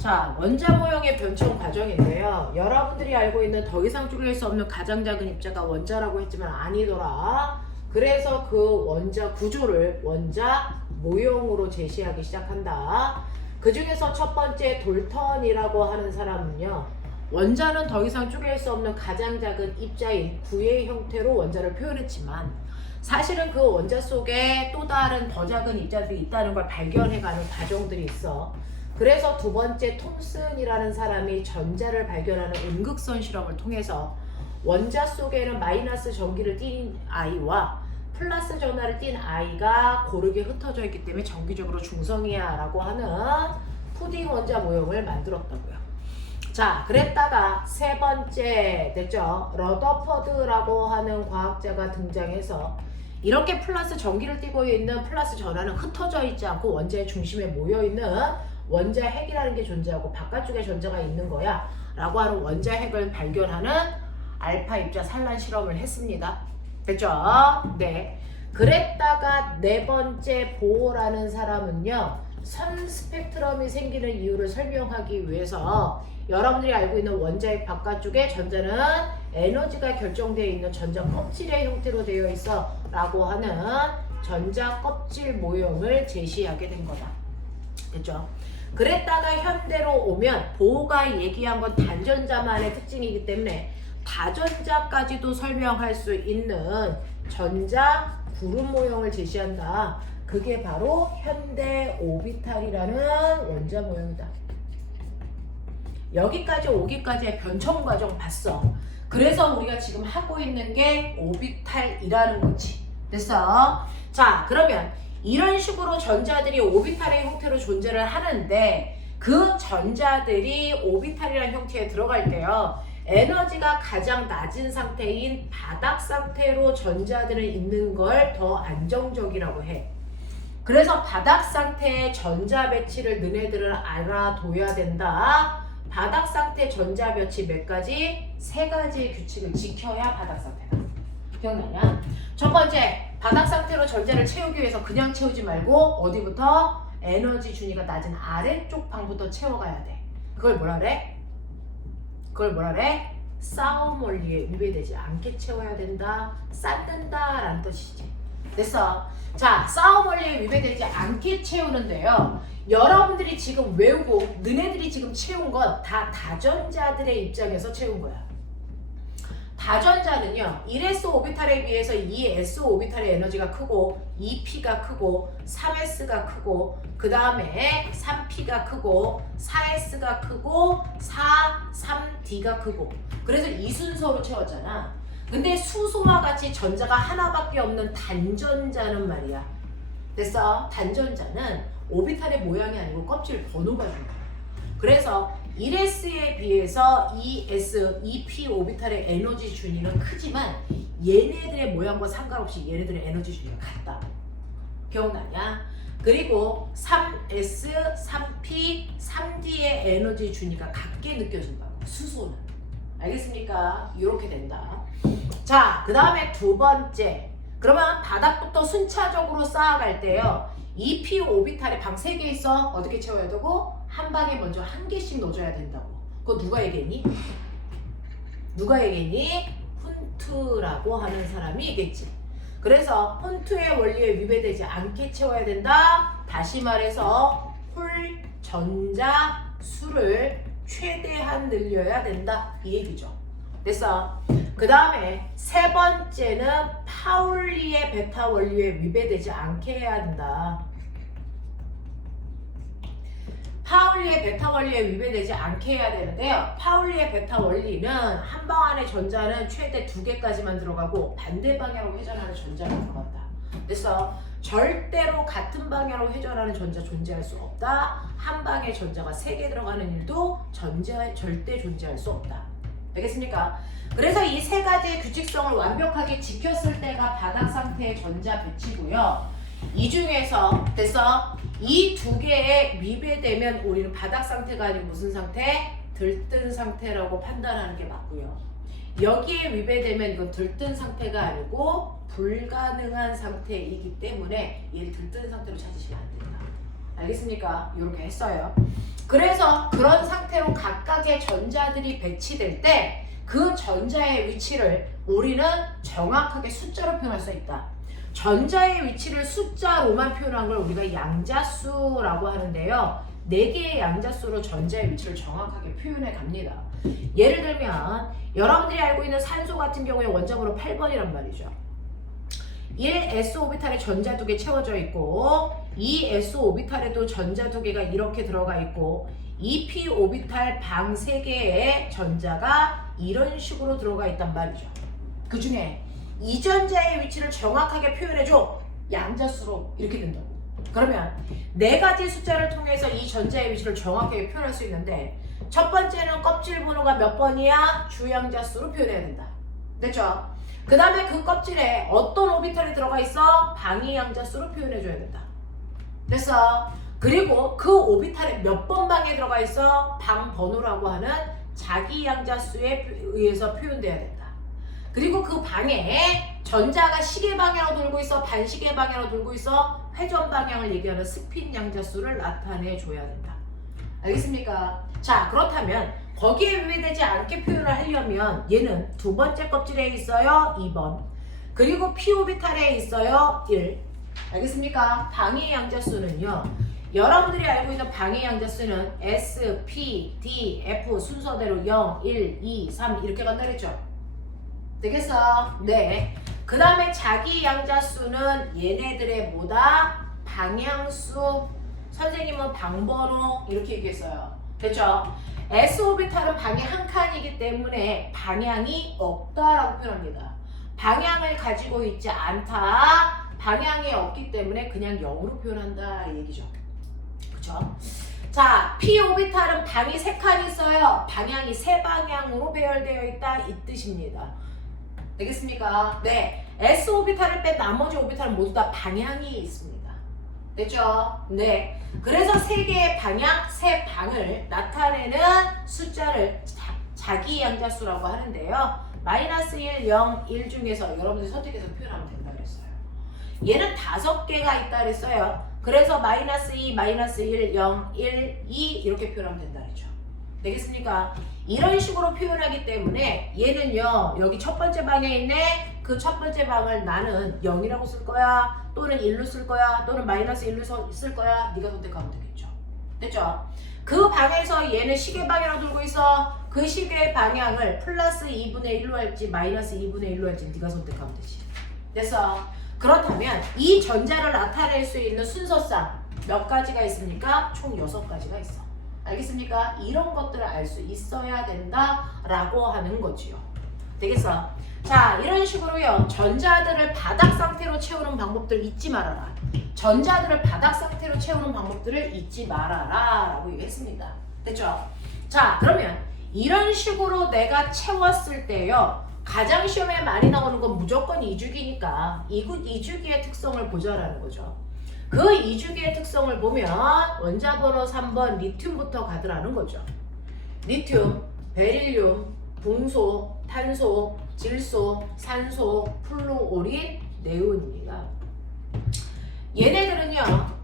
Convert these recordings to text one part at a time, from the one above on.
자, 원자 모형의 변천 과정인데요. 여러분들이 알고 있는 더 이상 줄일 수 없는 가장 작은 입자가 원자라고 했지만 아니더라. 그래서 그 원자 구조를 원자 모형으로 제시하기 시작한다. 그 중에서 첫 번째 돌턴이라고 하는 사람은요. 원자는 더 이상 줄일 수 없는 가장 작은 입자인 구의 형태로 원자를 표현했지만 사실은 그 원자 속에 또 다른 더 작은 입자들이 있다는 걸 발견해가는 과정들이 있어. 그래서 두 번째 톰슨이라는 사람이 전자를 발견하는 음극선 실험을 통해서 원자 속에는 마이너스 전기를 띤 아이와 플러스 전하를 띤 아이가 고르게 흩어져 있기 때문에 정기적으로 중성이야 라고 하는 푸딩 원자 모형을 만들었다고요. 자, 그랬다가 세 번째 됐죠. 러더퍼드라고 하는 과학자가 등장해서 이렇게 플러스 전기를 띠고 있는 플러스 전하는 흩어져 있지 않고 원자의 중심에 모여있는 원자 핵이라는 게 존재하고 바깥쪽에 전자가 있는 거야 라고 하는 원자 핵을 발견하는 알파 입자 산란 실험을 했습니다. 됐죠? 네. 그랬다가 네 번째 보호라는 사람은요, 선 스펙트럼이 생기는 이유를 설명하기 위해서 여러분들이 알고 있는 원자핵 바깥쪽에 전자는 에너지가 결정되어 있는 전자 껍질의 형태로 되어 있어 라고 하는 전자 껍질 모형을 제시하게 된 거다. 됐죠? 그랬다가 현대로 오면 보호가 얘기한 건 단전자만의 특징이기 때문에 다전자까지도 설명할 수 있는 전자 구름 모형을 제시한다. 그게 바로 현대 오비탈이라는 원자 모형이다. 여기까지 오기까지의 변천 과정 봤어. 그래서 우리가 지금 하고 있는 게 오비탈이라는 거지. 됐어? 자, 그러면 이런 식으로 전자들이 오비탈의 형태로 존재를 하는데 그 전자들이 오비탈이라는 형태에 들어갈 때요, 에너지가 가장 낮은 상태인 바닥 상태로 전자들은 있는 걸 더 안정적이라고 해. 그래서 바닥 상태의 전자 배치를 너네들은 알아둬야 된다. 바닥 상태 전자 배치 몇 가지? 세 가지의 규칙을 지켜야 바닥 상태다. 기억나냐? 첫 번째, 바닥 상태로 전자를 채우기 위해서 그냥 채우지 말고 어디부터? 에너지 준위가 낮은 아래쪽 방부터 채워가야 돼. 그걸 뭐라 그래? 그걸 뭐라 그래? 싸움 원리에 위배되지 않게 채워야 된다. 쌓는다 라는 뜻이지. 됐어? 자, 싸움 원리에 위배되지 않게 채우는데요, 여러분들이 지금 외우고 너네들이 지금 채운 건 다 다전자들의 입장에서 채운 거야. 다전자는요, 1s 오비탈에 비해서 2s 오비탈의 에너지가 크고 2p가 크고 3s가 크고 그 다음에 3p가 크고 4s가 크고 3d가 크고, 그래서 이 순서로 채웠잖아. 근데 수소와 같이 전자가 하나밖에 없는 단전자는 말이야. 됐어? 단전자는 오비탈의 모양이 아니고 껍질 번호가 중요해. 그래서 1s에 비해서 2s, 2p 오비탈의 에너지 준위는 크지만 얘네들의 모양과 상관없이 얘네들의 에너지 준위가 같다. 기억나냐? 그리고 3s, 3p, 3d의 에너지 준위가 같게 느껴진다고, 수소는. 알겠습니까? 이렇게 된다. 자, 그 다음에 두 번째. 그러면 바닥부터 순차적으로 쌓아갈 때요, 2p 오비탈에 방 3개 있어. 어떻게 채워야 되고? 한 방에 먼저 한 개씩 넣어줘야 된다고. 그거 누가 얘기했니? 누가 얘기했니? 훈트라고 하는 사람이 얘기했지. 그래서 훈트의 원리에 위배되지 않게 채워야 된다. 다시 말해서 홀 전자 수를 최대한 늘려야 된다. 이 얘기죠. 됐어? 그 다음에 세 번째는 파울리의 베타 원리에 위배되지 않게 해야 한다. 파울리의 베타 원리에 위배되지 않게 해야 되는데요, 파울리의 베타 원리는 한 방 안에 전자는 최대 2개까지만 들어가고 반대 방향으로 회전하는 전자가 들어간다. 그래서 절대로 같은 방향으로 회전하는 전자 존재할 수 없다. 한 방에 전자가 3개 들어가는 일도 절대 존재할 수 없다. 알겠습니까? 그래서 이 세 가지의 규칙성을 완벽하게 지켰을 때가 바닥 상태의 전자 배치고요. 이 중에서 됐어? 이 두 개에 위배되면 우리는 바닥 상태가 아니고 무슨 상태? 들뜬 상태라고 판단하는 게 맞고요. 여기에 위배되면 이건 들뜬 상태가 아니고 불가능한 상태이기 때문에 얘를 들뜬 상태로 찾으시면 안 된다. 알겠습니까? 이렇게 했어요. 그래서 그런 상태로 각각의 전자들이 배치될 때 그 전자의 위치를 우리는 정확하게 숫자로 표현할 수 있다. 전자의 위치를 숫자로만 표현한 걸 우리가 양자수라고 하는데요. 4개의 양자수로 전자의 위치를 정확하게 표현해 갑니다. 예를 들면 여러분들이 알고 있는 산소 같은 경우에 원자번호 8번이란 말이죠. 1s5비탈에 전자 2개 채워져 있고 2s5비탈에도 전자 2개가 이렇게 들어가 있고 2p5비탈 방 3개의 전자가 이런 식으로 들어가 있단 말이죠. 그 중에 이 전자의 위치를 정확하게 표현해줘. 양자수로 이렇게 된다고. 그러면 4가지 숫자를 통해서 이 전자의 위치를 정확하게 표현할 수 있는데 첫 번째는 껍질 번호가 몇 번이야? 주양자수로 표현해야 된다. 됐죠? 그 다음에 그 껍질에 어떤 오비탈이 들어가 있어? 방위 양자수로 표현해줘야 된다. 됐어? 그리고 그 오비탈에 몇 번 방에 들어가 있어? 방 번호라고 하는 자기 양자수에 의해서 표현돼야 된다. 그리고 그 방에 전자가 시계 방향으로 돌고 있어? 반시계 방향으로 돌고 있어? 회전 방향을 얘기하는 스핀 양자수를 나타내 줘야 된다. 알겠습니까? 자, 그렇다면 거기에 위배되지 않게 표현을 하려면 얘는 두 번째 껍질에 있어요. 2번. 그리고 p-오비탈에 있어요. 1. 알겠습니까? 방해 양자수는요. 여러분들이 알고 있는 방해 양자수는 S, P, D, F 순서대로 0, 1, 2, 3 이렇게 간다 그랬죠? 되겠어? 네. 그 다음에 자기 양자수는 얘네들의 뭐다? 방향수. 선생님은 방번호 이렇게 얘기했어요. 됐죠? S오비탈은 방이 한 칸이기 때문에 방향이 없다라고 표현합니다. 방향을 가지고 있지 않다. 방향이 없기 때문에 그냥 0으로 표현한다 이 얘기죠. 그쵸? 자, P오비탈은 방이 3칸 있어요. 방향이 3방향으로 배열되어 있다 이 뜻입니다. 되겠습니까? 네. S오비탈을 뺀 나머지 오비탈은 모두 다 방향이 있습니다. 됐죠? 네. 그래서 3개의 방향, 3방을 나타내는 숫자를 자기 양자수라고 하는데요. 마이너스 1, 0, 1 중에서 여러분들이 선택해서 표현하면 된다 그랬어요. 얘는 5개가 있다 그랬어요. 그래서 마이너스 2, 마이너스 1, 0, 1, 2 이렇게 표현하면 된다 그랬죠. 되겠습니까? 이런 식으로 표현하기 때문에 얘는요. 여기 첫 번째 방에 있네. 그 첫 번째 방을 나는 0이라고 쓸 거야. 또는 1로 쓸 거야. 또는 마이너스 1로 쓸 거야. 네가 선택하면 되겠죠. 됐죠? 그 방에서 얘는 시계 방향으로 돌고 있어. 그 시계의 방향을 플러스 2분의 1로 할지 마이너스 2분의 1로 할지 네가 선택하면 되지. 됐어? 그렇다면 이 전자를 나타낼 수 있는 순서상 몇 가지가 있습니까? 총 6가지가 있어. 알겠습니까? 이런 것들을 알 수 있어야 된다라고 하는 거지요. 되겠어? 자, 이런 식으로요. 전자들을 바닥 상태로 채우는 방법들 잊지 말아라. 전자들을 바닥 상태로 채우는 방법들을 잊지 말아라 라고 얘기했습니다. 됐죠? 자, 그러면 이런 식으로 내가 채웠을 때요. 가장 시험에 많이 나오는 건 무조건 이주기니까 이주기의 특성을 보자라는 거죠. 그 이주기의 특성을 보면 원자번호 3번 리튬부터 가더라는 거죠. 리튬, 베릴륨, 붕소, 탄소, 질소, 산소, 플루오린, 네온입니다. 얘네들은요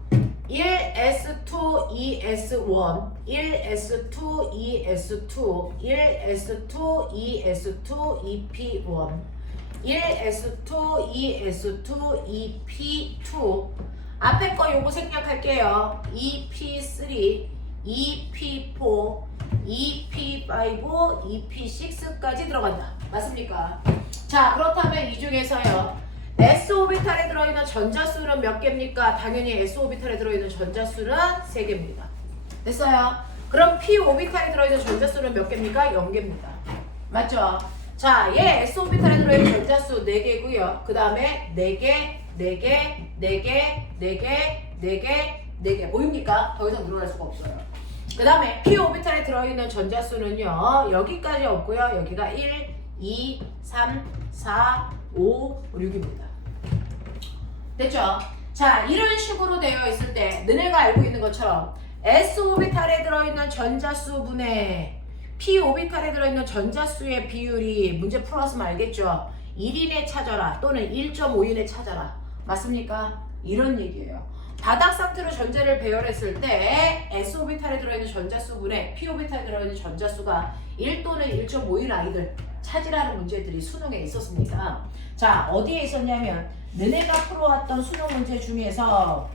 1s2, 2s1, 1s2, 2s2, 1s2, 2s2, 2p1, 1s2, 2s2, 2p2 앞에 거 요거 생략할게요. 2p3, 2p4, 2p5, 2p6까지 들어간다. 맞습니까? 자, 그렇다면 이 중에서요. S오비탈에 들어있는 전자수는 몇 개입니까? 당연히 S오비탈에 들어있는 전자수는 3개입니다. 됐어요? 그럼 P오비탈에 들어있는 전자수는 몇 개입니까? 0개입니다. 맞죠? 자, 얘 S오비탈에 들어있는 전자수 4개고요. 그 다음에 4개, 4개, 4개, 4개, 4개, 4개. 보입니까? 더 이상 늘어날 수가 없어요. 그 다음에 P오비탈에 들어있는 전자수는요. 여기까지 없고요. 여기가 1, 2, 3, 4, 5, 6입니다. 됐죠? 자, 이런 식으로 되어 있을 때 너네가 알고 있는 것처럼 S오비탈에 들어있는 전자수분의 P오비탈에 들어있는 전자수의 비율이 문제 풀었으면 알겠죠? 1인에 찾아라 또는 1.5인에 찾아라. 맞습니까? 이런 얘기예요. 바닥 상태로 전자를 배열했을 때 S오비탈에 들어있는 전자수분에 P오비탈에 들어있는 전자수가 1 또는 1.5일 아이들 찾으라는 문제들이 수능에 있었습니다. 자, 어디에 있었냐면 너네가 풀어왔던 수능 문제 중에서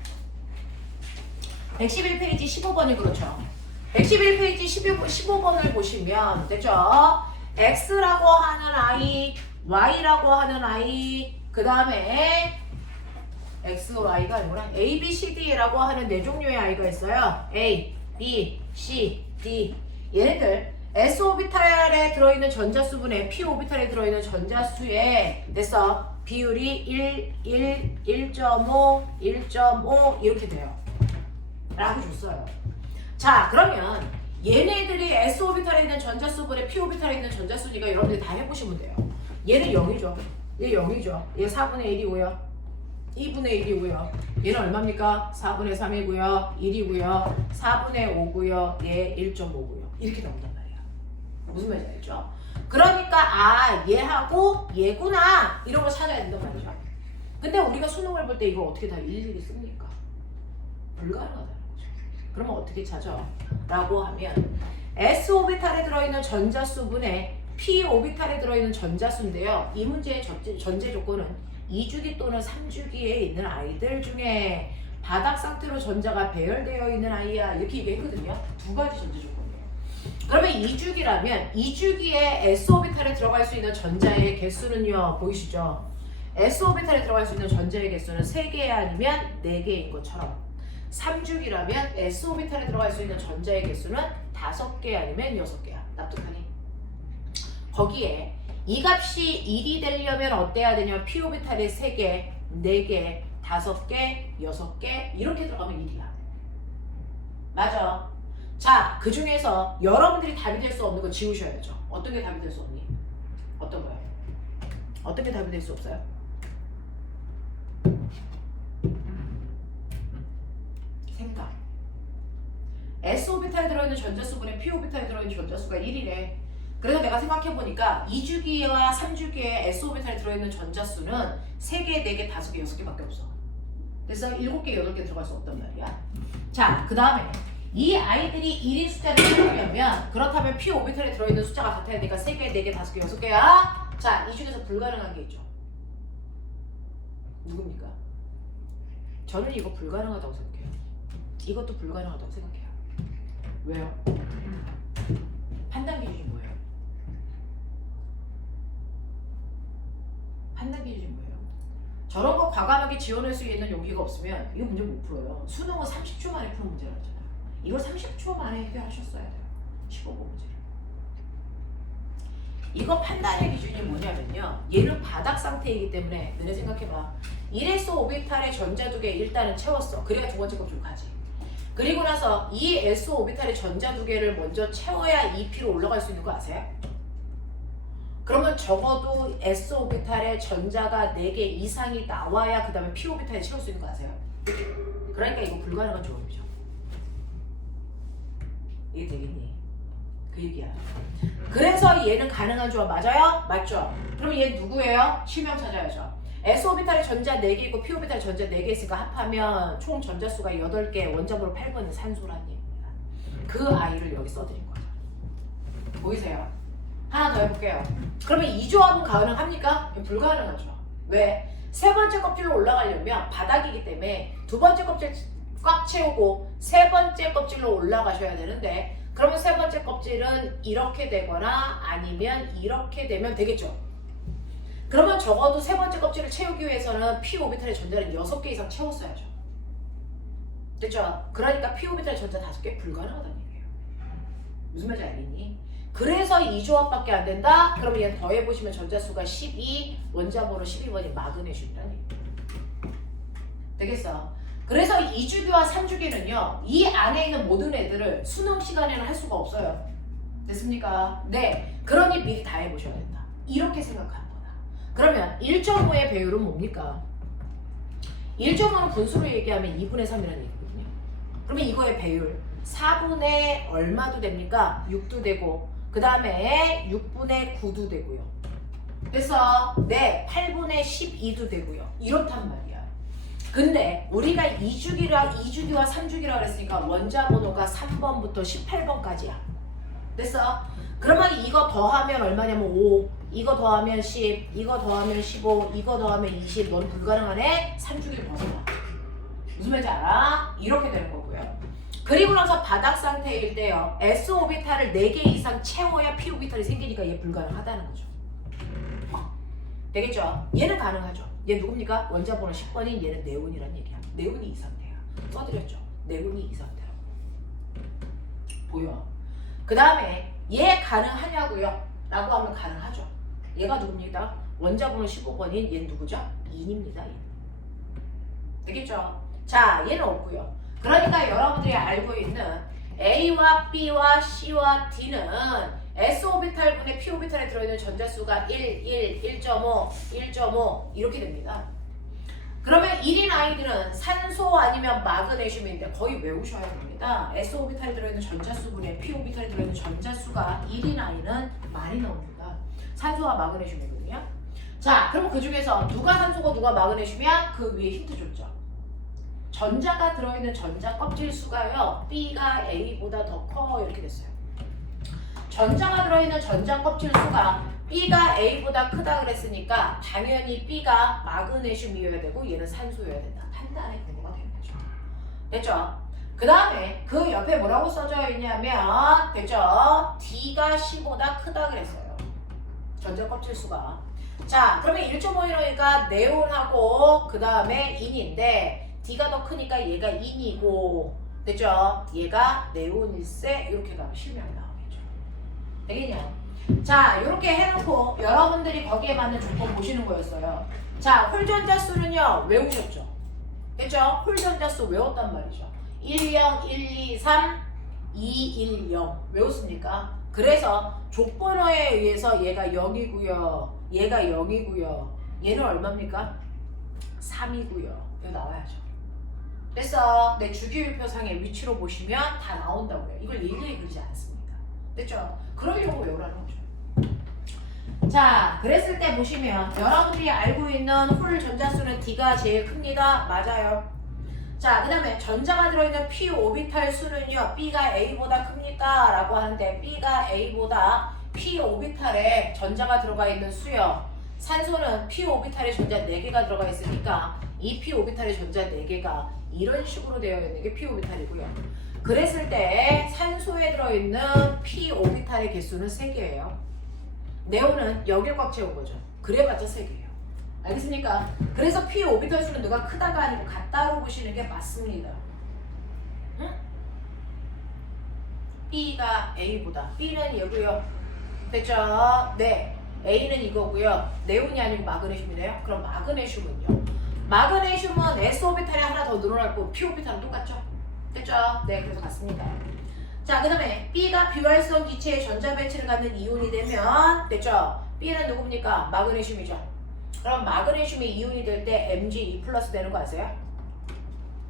111페이지 15번이 그렇죠. 111페이지 15번을 보시면 됐죠? X라고 하는 아이, Y라고 하는 아이, 그 다음에 X, Y가 아니구나. A, B, C, D라고 하는 네 종류의 아이가 있어요. A, B, C, D. 얘네들 S오비탈에 들어있는 전자수분에 P오비탈에 들어있는 전자수의 됐어. 비율이 1, 1.5, 1.5 이렇게 돼요. 라고 줬어요. 자, 그러면 얘네들이 S오비탈에 있는 전자수분에 P오비탈에 있는 전자수니까 여러분들이 다 해보시면 돼요. 얘는 0이죠. 얘 0이죠. 얘 4분의 1이고요. 2분의 1이고요. 얘는 얼마입니까? 4분의 3이고요. 1이고요. 4분의 5고요. 얘 1.5고요. 이렇게 나온단 말이야. 무슨 말인지 알죠? 그러니까 아, 얘하고 얘구나 이런 거 찾아야 된단 말이죠. 근데 우리가 수능을 볼 때 이걸 어떻게 다 일일이 씁니까? 불가능하다는 거죠. 그러면 어떻게 찾아? 라고 하면 S오비탈에 들어있는 전자수분에 P오비탈에 들어있는 전자수인데요. 이 문제의 전제 조건은 2주기 또는 3주기에 있는 아이들 중에 바닥 상태로 전자가 배열되어 있는 아이야. 이렇게 얘기했거든요. 두 가지 전제 조건이에요. 그러면 2주기라면 2주기에 S오비탈에 들어갈 수 있는 전자의 개수는요. 보이시죠? S오비탈에 들어갈 수 있는 전자의 개수는 3개 아니면 4개인 것처럼 3주기라면 S오비탈에 들어갈 수 있는 전자의 개수는 5개 아니면 6개야. 납득하니? 거기에 이 값이 1이 되려면 어때야 되냐면 P오비탈이 3개, 4개, 5개, 6개 이렇게 들어가면 1이야. 맞아. 자, 그 중에서 여러분들이 답이 될 수 없는 거 지우셔야죠. 어떤 게 답이 될 수 없니? 어떤 거예요? 어떤 게 답이 될 수 없어요? 생각. S오비탈에 들어있는 전자수분에 P오비탈에 들어있는 전자수가 1이래. 그래서 내가 생각해보니까 2주기와 3주기에 S오비탈에 들어있는 전자수는 3개, 4개, 5개, 6개밖에 없어. 그래서 7개, 8개 들어갈 수 없단 말이야. 자, 그 다음에 이 아이들이 1인 숫자를 채우려면 그렇다면 P오비탈에 들어있는 숫자가 같아야 되니까 3개, 4개, 5개, 6개야. 자, 이 중에서 불가능한 게 있죠. 누굽니까? 저는 이거 불가능하다고 생각해요. 이것도 불가능하다고 생각해요. 왜요? 판단 기준이 뭐예요? 판단 기준이 뭐예요? 저런 거 과감하게 지원할 수 있는 용기가 없으면 이거 문제 못 풀어요. 수능은 30초 만에 푸는 문제라고 했잖아요. 이걸 30초 만에 해결하셨어야 돼요. 15번 문제를. 이거 판단의 기준이 뭐냐면요. 얘는 바닥 상태이기 때문에 너네 생각해봐. 1S5오비탈의 전자 2개 일단은 채웠어. 그래야 두 번째 껍질 가지. 그리고 나서 이 S5오비탈의 전자 2개를 먼저 채워야 2P로 올라갈 수 있는 거 아세요? 그러면 적어도 S오비탈에 전자가 4개 이상이 나와야 그 다음에 P오비탈에 채울 수 있는 거 아세요? 그러니까 이거 불가능한 조합이죠. 이게 되겠니? 그 얘기야. 그래서 얘는 가능한 조합 맞아요? 맞죠? 그럼 얘 누구예요? 실명 찾아야죠. S오비탈에 전자 4개 있고 P오비탈에 전자 4개 있으니까 합하면 총 전자수가 8개, 원점으로 8번은 산소란 얘기입니다. 그 아이를 여기 써드린 거죠. 보이세요? 하나 더 해볼게요. 그러면 이 조합은 가능합니까? 불가능하죠. 왜? 세 번째 껍질로 올라가려면 바닥이기 때문에 두 번째 껍질 꽉 채우고 세 번째 껍질로 올라가셔야 되는데 그러면 세 번째 껍질은 이렇게 되거나 아니면 이렇게 되면 되겠죠. 그러면 적어도 세 번째 껍질을 채우기 위해서는 P오비탈의 전자를 6개 이상 채웠어야죠. 됐죠? 그러니까 P오비탈의 전자 5개 불가능하다는 얘기예요. 무슨 말인지 알겠니? 그래서 이 조합밖에 안 된다? 그러면 얘 더해보시면 전자수가 12, 원자번호 12번이 마그네슘이라는 얘기예요. 되겠어? 그래서 2주기와 3주기는요. 이 안에 있는 모든 애들을 수능 시간에는 할 수가 없어요. 됐습니까? 네. 그러니 미리 다 해보셔야 된다. 이렇게 생각하는 거다. 그러면 1.5의 배율은 뭡니까? 1.5는 분수로 얘기하면 2분의 3이라는 얘기거든요. 그러면 이거의 배율 4분의 얼마도 됩니까? 6도 되고 그 다음에 6분의 9도 되고요. 그래서 네 8분의 12도 되고요. 이렇단 말이야. 근데 우리가 2주기와 3주기라 그랬으니까 원자 번호가 3번부터 18번까지야. 됐어? 그러면 이거 더하면 얼마냐면 5, 이거 더하면 10, 이거 더하면 15, 이거 더하면 20. 넌 불가능하네? 3주기를 벗어나. 무슨 말인지 알아? 이렇게 되는 거고요. 그리고 나서 바닥 상태일 때요. S 오비탈을 4개 이상 채워야 P 오비탈이 생기니까 얘 불가능하다는 거죠. 되겠죠? 얘는 가능하죠. 얘 누굽니까? 원자 번호 10번인 얘는 네온이란 얘기야. 네온이 이 상태야. 써드렸죠? 네온이 이 상태라고. 보여? 그 다음에 얘 가능하냐고요? 라고 하면 가능하죠. 얘가 누굽니까? 원자 번호 15번인 얘는 누구죠? 인입니다. 되겠죠? 자, 얘는 없고요. 그러니까 여러분들이 알고 있는 A와 B와 C와 D는 S 오비탈 분의 P 오비탈에 들어있는 전자수가 1, 1, 1.5, 1.5 이렇게 됩니다. 그러면 1인 아이들은 산소 아니면 마그네슘인데 거의 외우셔야 됩니다. S 오비탈에 들어있는 전자수분에 P 오비탈에 들어있는 전자수가 1인 아이는 많이 나옵니다. 산소와 마그네슘이거든요. 자, 그럼 그 중에서 누가 산소고 누가 마그네슘이야? 그 위에 힌트 줬죠. 전자가 들어있는 전자 껍질 수가요. B가 A보다 더 커 이렇게 됐어요. 전자가 들어있는 전자 껍질 수가 B가 A보다 크다 그랬으니까 당연히 B가 마그네슘이어야 되고 얘는 산소여야 된다. 판단의 근거가 되는 거죠. 됐죠? 그 다음에 그 옆에 뭐라고 써져 있냐면 됐죠? D가 C보다 크다 그랬어요. 전자 껍질 수가. 자, 그러면 1.5이니까 네온하고 그 다음에 인인데 D가 더 크니까 얘가 인이고 됐죠? 얘가 네온일세 이렇게 가면 실명이 나오겠죠. 되겠냐? 자, 이렇게 해놓고 여러분들이 거기에 맞는 조건 보시는 거였어요. 자, 홀전자수는요 외우셨죠? 됐죠? 홀전자수 외웠단 말이죠. 10, 1, 2, 3, 2, 1, 0 외웠습니까? 그래서 조건어에 의해서 얘가 0이고요. 얘가 0이고요. 얘는 얼마입니까? 3이고요. 이거 나와야죠. 됐어. 내 주기율표상의 위치로 보시면 다 나온다고요. 이걸 일일이 그리지 않습니다. 됐죠? 그러려고 외우라는 거죠. 자, 그랬을 때 보시면 여러분들이 알고 있는 홀 전자수는 D가 제일 큽니다. 맞아요. 자, 그 다음에 전자가 들어있는 P 오비탈 수는요. B가 A보다 큽니까? 라고 하는데 B가 A보다 P 오비탈에 전자가 들어가 있는 수요. 산소는 P 오비탈에 전자 4개가 들어가 있으니까 이 P 오비탈의 전자 4개가 이런 식으로 되어 있는 게 P 오비탈이고요. 그랬을 때 산소에 들어있는 P 오비탈의 개수는 3개예요. 네온은 여길 꽉 채운 거죠. 그래봤자 3개예요. 알겠습니까? 그래서 P 오비탈 수는 누가 크다가 아니고 같다로 보시는 게 맞습니다. 응? B가 A보다. B는 얘고요. 됐죠? 네. A는 이거고요. 네온이 아니고 마그네슘이래요. 그럼 마그네슘은요? 마그네슘은 S 오비탈이 하나 더 늘어났고 P 오비탈은 똑같죠? 됐죠? 네, 그래서 같습니다. 자, 그 다음에 B가 비활성 기체의 전자 배치를 갖는 이온이 되면 됐죠? B는 누굽니까? 마그네슘이죠. 그럼 마그네슘이 이온이 될 때 Mg2+ 되는 거 아세요?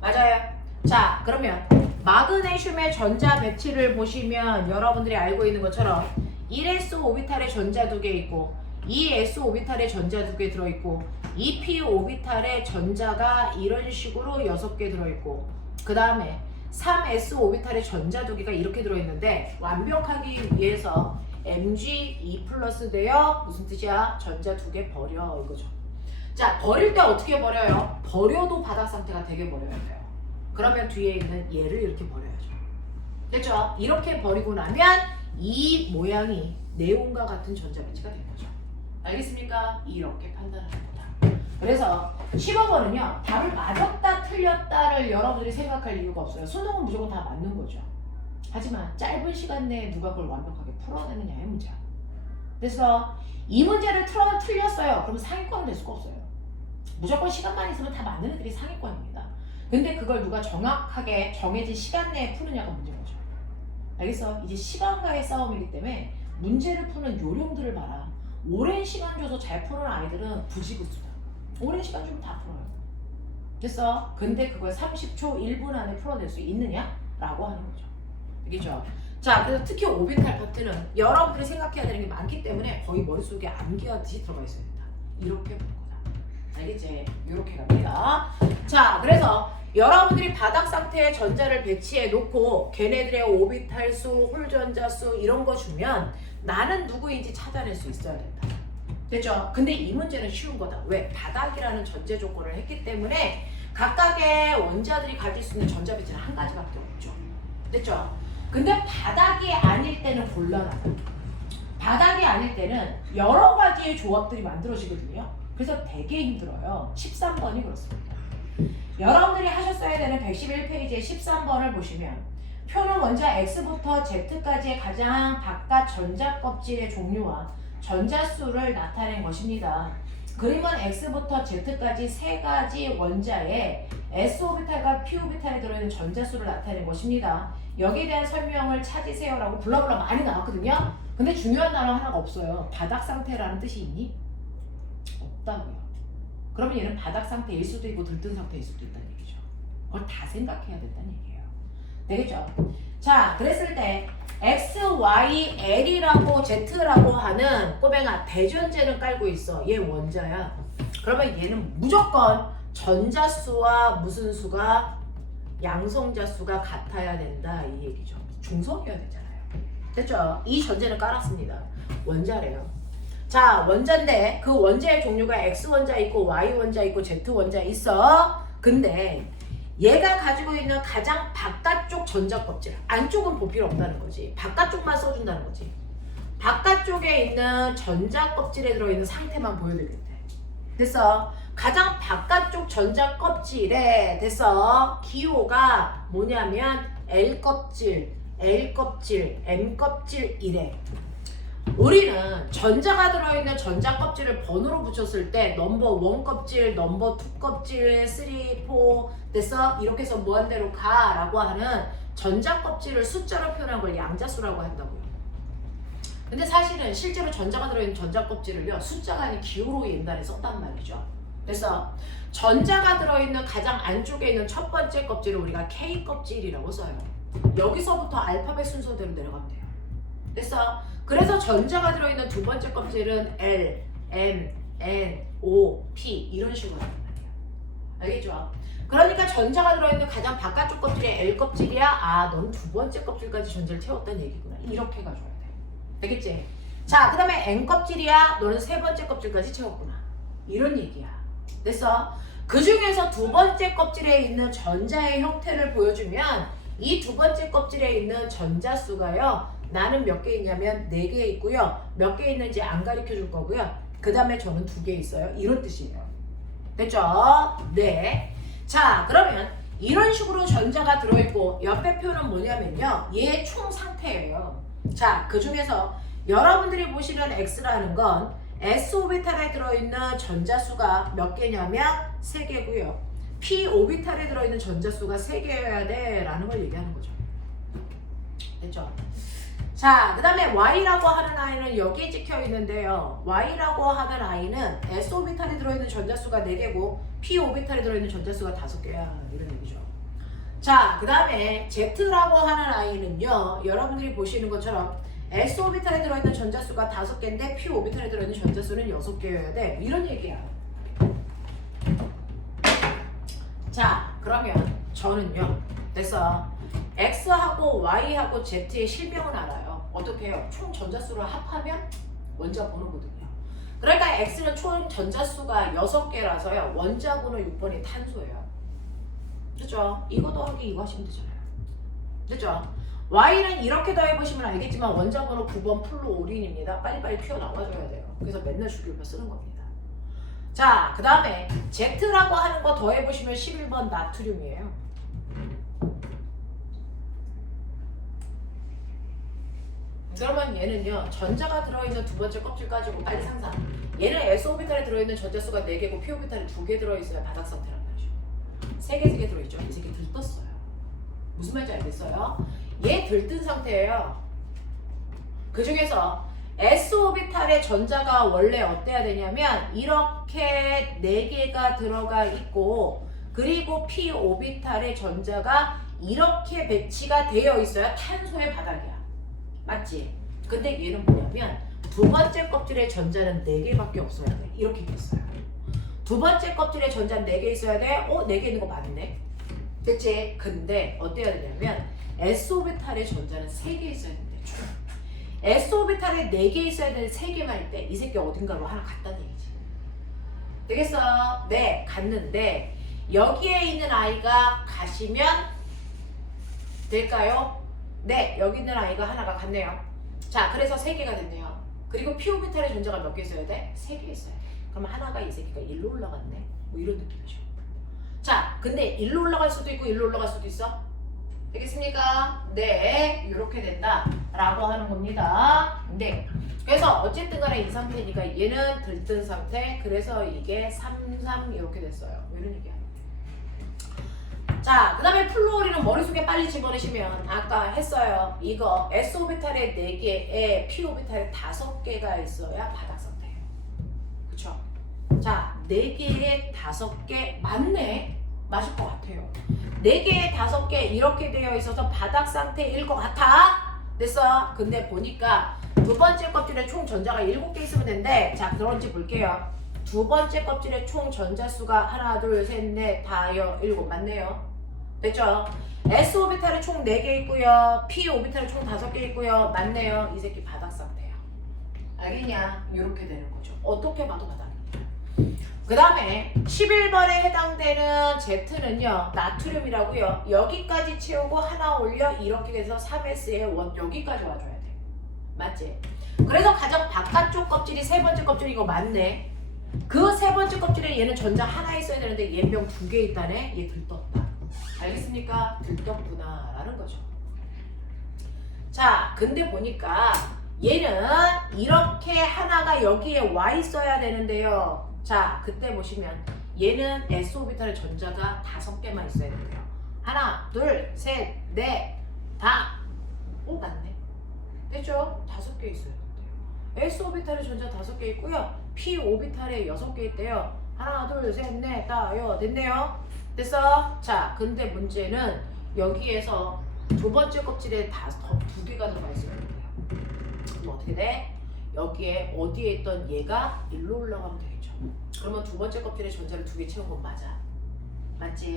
맞아요. 자, 그러면 마그네슘의 전자 배치를 보시면 여러분들이 알고 있는 것처럼 1s 오비탈에 전자 2개 있고 2s 오비탈에 전자 2개 들어있고 2p 오비탈에 전자가 이런 식으로 6개 들어있고 그 다음에 3s 오비탈에 전자 2개가 이렇게 들어있는데 완벽하기 위해서 Mg2+ 되어 무슨 뜻이야? 전자 2개 버려 이거죠. 자, 버릴 때 어떻게 버려요? 버려도 바닥 상태가 되게 버려야 돼요. 그러면 뒤에 있는 얘를 이렇게 버려야죠. 됐죠? 이렇게 버리고 나면 이 모양이 네온과 같은 전자 배치가 된 거죠. 알겠습니까? 이렇게 판단하는 거다. 그래서 15번은요. 답을 맞았다 틀렸다를 여러분들이 생각할 이유가 없어요. 수능은 무조건 다 맞는 거죠. 하지만 짧은 시간 내에 누가 그걸 완벽하게 풀어내느냐의 문제야. 그래서 이 문제를 틀렸어요. 그럼 상위권은 될 수가 없어요. 무조건 시간만 있으면 다 맞는 애들이 상위권입니다. 근데 그걸 누가 정확하게 정해진 시간 내에 푸느냐가 문제인 거죠. 알겠어? 이제 시간과의 싸움이기 때문에 문제를 푸는 요령들을 봐라. 오랜 시간 줘서 잘 푸는 아이들은 부지구수다. 오랜 시간 주면 다 풀어요. 됐어? 근데 그걸 30초 1분 안에 풀어낼 수 있느냐? 라고 하는 거죠. 알겠죠? 자, 그래서 특히 오비탈 파트는 여러분들이 생각해야 되는 게 많기 때문에 거의 머릿속에 암기하듯이 들어가 있어야 된다. 이렇게 보는 거다. 알겠지? 이렇게 갑니다. 자, 그래서 여러분들이 바닥 상태에 전자를 배치해 놓고 걔네들의 오비탈 수, 홀전자 수 이런 거 주면 나는 누구인지 찾아낼 수 있어야 된다. 됐죠? 근데 이 문제는 쉬운 거다. 왜? 바닥이라는 전제 조건을 했기 때문에 각각의 원자들이 가질 수 있는 전자 배치는 한 가지밖에 없죠. 됐죠? 근데 바닥이 아닐 때는 곤란하다. 바닥이 아닐 때는 여러 가지의 조합들이 만들어지거든요. 그래서 되게 힘들어요. 13번이 그렇습니다. 여러분들이 하셨어야 되는 111페이지의 13번을 보시면 표는 원자 X부터 Z까지의 가장 바깥 전자 껍질의 종류와 전자수를 나타낸 것입니다. 그림은 X부터 Z까지 세 가지 원자에 S오비탈과 P오비탈에 들어있는 전자수를 나타낸 것입니다. 여기에 대한 설명을 찾으세요라고 블라블라 많이 나왔거든요. 근데 중요한 단어 하나가 없어요. 바닥 상태라는 뜻이 있니? 없다고요. 그러면 얘는 바닥 상태일 수도 있고 들뜬 상태일 수도 있다는 얘기죠. 그걸 다 생각해야 된다는 얘기예요. 되겠죠? 자, 그랬을 때 X, Y, L이라고 Z라고 하는 꼬맹아 대전제는 깔고 있어. 얘 원자야. 그러면 얘는 무조건 전자수와 무슨 수가 양성자수가 같아야 된다 이 얘기죠. 중성이어야 되잖아요. 됐죠? 이 전제는 깔았습니다. 원자래요. 자, 원자인데 그 원자의 종류가 X원자 있고 Y원자 있고 Z원자 있어. 근데 얘가 가지고 있는 가장 바깥쪽 전자 껍질, 안쪽은 볼 필요 없다는 거지. 바깥쪽만 써준다는 거지. 바깥쪽에 있는 전자 껍질에 들어있는 상태만 보여드리겠대. 됐어? 가장 바깥쪽 전자 껍질에 됐어? 기호가 뭐냐면 L껍질, L껍질, M껍질 이래. 우리는 전자가 들어있는 전자 껍질을 번호로 붙였을 때 넘버 1 껍질, 넘버 2 껍질, 3, 4 됐어? 이렇게 해서 무한대로 가라고 하는 전자 껍질을 숫자로 표현한 걸 양자수라고 한다고요. 근데 사실은 실제로 전자가 들어있는 전자 껍질을요 숫자가 아닌 기호로 옛날에 썼단 말이죠. 그래서 전자가 들어있는 가장 안쪽에 있는 첫 번째 껍질을 우리가 K 껍질이라고 써요. 여기서부터 알파벳 순서대로 내려가면 돼요. 됐어? 그래서 전자가 들어있는 두 번째 껍질은 L, M, N, O, P 이런 식으로 한단 말이야. 알겠죠? 그러니까 전자가 들어있는 가장 바깥쪽 껍질이 L 껍질이야. 아, 넌 두 번째 껍질까지 전자를 채웠다는 얘기구나. 이렇게 가져야 돼. 되겠지? 자, 그 다음에 N 껍질이야. 너는 세 번째 껍질까지 채웠구나. 이런 얘기야. 됐어? 그 중에서 두 번째 껍질에 있는 전자의 형태를 보여주면 이 두 번째 껍질에 있는 전자수가요. 나는 몇 개 있냐면 4개 있고요. 몇 개 있는지 안 가르쳐 줄 거고요. 그 다음에 저는 2개 있어요. 이런 뜻이에요. 됐죠? 네. 자, 그러면 이런 식으로 전자가 들어있고 옆에 표는 뭐냐면요. 얘 총 상태예요. 자, 그 중에서 여러분들이 보시는 X라는 건 S오비탈에 들어있는 전자수가 몇 개냐면 3개고요. P오비탈에 들어있는 전자수가 3개여야 돼 라는 걸 얘기하는 거죠. 됐죠? 자, 그 다음에 Y라고 하는 아이는 여기에 찍혀 있는데요. Y라고 하는 아이는 S오비탈에 들어있는 전자수가 4개고 P오비탈에 들어있는 전자수가 5개야. 이런 얘기죠. 자, 그 다음에 Z라고 하는 아이는요. 여러분들이 보시는 것처럼 S오비탈에 들어있는 전자수가 5개인데 P오비탈에 들어있는 전자수는 6개여야 돼. 이런 얘기야. 자, 그러면 저는요. 됐어. X하고 Y하고 Z의 실명은 알아요. 어떻게 해요? 총 전자수를 합하면 원자 번호거든요. 그러니까 X는 총 전자수가 6개라서요. 원자 번호 6번이 탄소예요. 그죠? 이거 더하기 이거 하시면 되잖아요. 그죠? Y는 이렇게 더해보시면 알겠지만 원자 번호 9번 플루오린입니다. 빨리빨리 튀어나와줘야 돼요. 그래서 맨날 주기율표 쓰는 겁니다. 자, 그 다음에 Z라고 하는 거 더해보시면 11번 나트륨이에요. 그러면 얘는요 전자가 들어있는 두 번째 껍질 가지고 빨리 상상. 얘는 S오비탈에 들어있는 전자수가 4개고 P오비탈에 2개 들어있어야 바닥 상태란 말이죠. 3개 들어있죠. 이 3개 들떴어요. 무슨 말인지 알겠어요? 얘 들뜬 상태예요. 그 중에서 S오비탈의 전자가 원래 어때야 되냐면 이렇게 4개가 들어가 있고 그리고 P오비탈의 전자가 이렇게 배치가 되어 있어야 탄소의 바닥이야. 맞지? 근데 얘는 뭐냐면 두 번째 껍질의 전자는 4개밖에 없어야 돼. 이렇게 됐어요. 두 번째 껍질에 전자는 4개 있어야 돼? 4개 있는 거 맞네. 그치? 근데 어때야 되냐면 s오비탈의 전자는 3개 있어야 된대. 총. s오비탈에 4개 있어야 되는데 3개만 있대. 이 새끼 어딘가로 하나 갔다는 얘기지. 되겠어? 네, 갔는데 여기에 있는 아이가 가시면 될까요? 네, 여기 있는 아이가 하나가 갔네요. 자, 그래서 3개가 됐네요. 그리고 p오비탈의 전자가 몇 개 있어야 돼? 3개 있어야 돼. 그럼 하나가 이 새끼가 1로 올라갔네. 뭐 이런 느낌이죠. 자, 근데 1로 올라갈 수도 있고 1로 올라갈 수도 있어. 되겠습니까? 네, 이렇게 된다라고 하는 겁니다. 네. 그래서 어쨌든 간에 이 상태니까 얘는 들뜬 상태. 그래서 이게 3, 3 이렇게 됐어요. 이런 얘기야. 자, 그 다음에 플루오린은 머릿속에 빨리 집어넣으시면 아까 했어요. 이거 s오비탈에 4개에 p오비탈에 5개가 있어야 바닥 상태예요. 그쵸? 자, 4개에 5개 맞네? 맞을 것 같아요. 4개에 5개 이렇게 되어 있어서 바닥 상태일 것 같아? 됐어? 근데 보니까 두 번째 껍질에 총 전자가 7개 있으면 된대. 자, 그런지 볼게요. 두 번째 껍질에 총 전자 수가 하나, 둘, 셋, 넷, 다, 7 맞네요. 됐죠? s오비탈에 총 4개 있고요. p오비탈에 총 5개 있고요. 맞네요. 이 새끼 바닥 상태야. 알겠냐? 이렇게 되는 거죠. 어떻게 봐도 바닥이야. 그 다음에 11번에 해당되는 Z는요. 나트륨이라고요. 여기까지 채우고 하나 올려 이렇게 해서 3S의 원 여기까지 와줘야 돼. 맞지? 그래서 가장 바깥쪽 껍질이 세 번째 껍질 이거 맞네. 그 세 번째 껍질에 얘는 전자 하나 있어야 되는데 얘병 2개 있다네. 얘 들떴다. 알겠습니까? 들떴구나 라는 거죠. 자, 근데 보니까 얘는 이렇게 하나가 여기에 와 있어야 되는데요. 자, 그때 보시면 얘는 s오비탈의 전자가 5개만 있어야 돼요. 하나, 둘, 셋, 넷, 다. 맞네. 됐죠? 5개 있어야 돼요. s오비탈의 전자 5개 있고요. p오비탈에 6개 있대요. 하나, 둘, 셋, 넷, 다, 됐네요. 됐어? 자, 근데 문제는 여기에서 두 번째 껍질에 2개가 들어가 있어야 돼요. 그럼 어떻게 돼? 여기에 어디에 있던 얘가 1로 올라가면 되겠죠. 그러면 두 번째 껍질에 전자를 2개 채운 건 맞아. 맞지?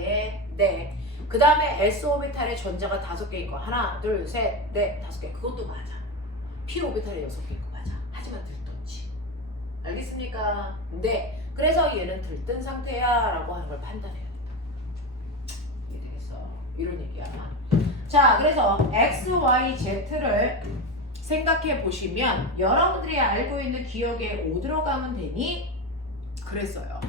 네. 그 다음에 s오비탈에 전자가 5개 있고 하나, 둘, 셋, 넷, 5개. 그것도 맞아. p오비탈에 6개 있고 맞아. 하지만 들떴지. 알겠습니까? 네. 그래서 얘는 들뜬 상태야 라고 하는 걸 판단해야 된다. 이해되겠어? 이런 얘기야. 자, 그래서 x, y, z를 생각해 보시면 여러분들이 알고 있는 기억에 5 들어가면 되니? 그랬어요.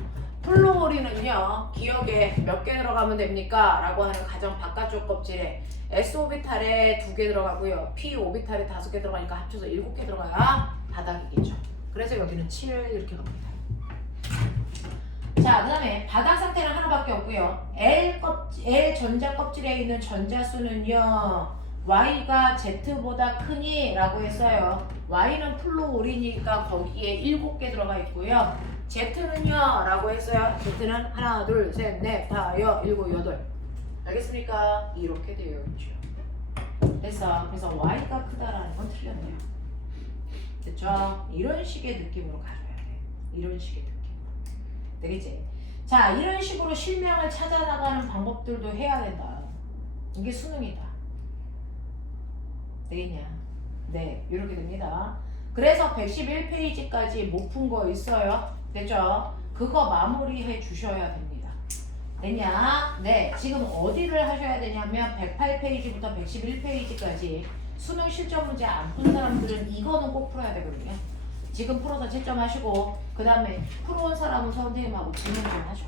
플루오린은요, 기억에 몇 개 들어가면 됩니까? 라고 하는 가장 바깥쪽 껍질에 s오비탈에 2개 들어가고요. p오비탈에 5개 들어가니까 합쳐서 7개 들어가야 바닥이겠죠. 그래서 여기는 7 이렇게 갑니다. 자, 그 다음에 바닥 상태는 하나밖에 없고요. L 전자 껍질에 있는 전자 수는요, Y가 Z보다 크니? 라고 했어요. Y는 플루오린이니까 거기에 7개 들어가 있고요. Z는요? 라고 했어요. Z는 하나, 둘, 셋, 넷, 다, 7, 8. 알겠습니까? 이렇게 되어 있죠. 됐어. 그래서 Y가 크다라는 건 틀렸네요. 됐죠? 이런 식의 느낌으로 가져야 돼. 이런 식의 느낌. 되겠지? 자, 이런 식으로 실명을 찾아 나가는 방법들도 해야 된다. 이게 수능이다. 되겠냐? 네, 이렇게 됩니다. 그래서 111페이지까지 못 푼 거 있어요. 됐죠? 그거 마무리해 주셔야 됩니다. 됐냐? 네, 지금 어디를 하셔야 되냐면 108페이지부터 111페이지까지 수능 실전 문제 안 푼 사람들은 이거는 꼭 풀어야 되거든요. 지금 풀어서 채점하시고 그 다음에 풀어온 사람은 선생님하고 질문 좀 하죠.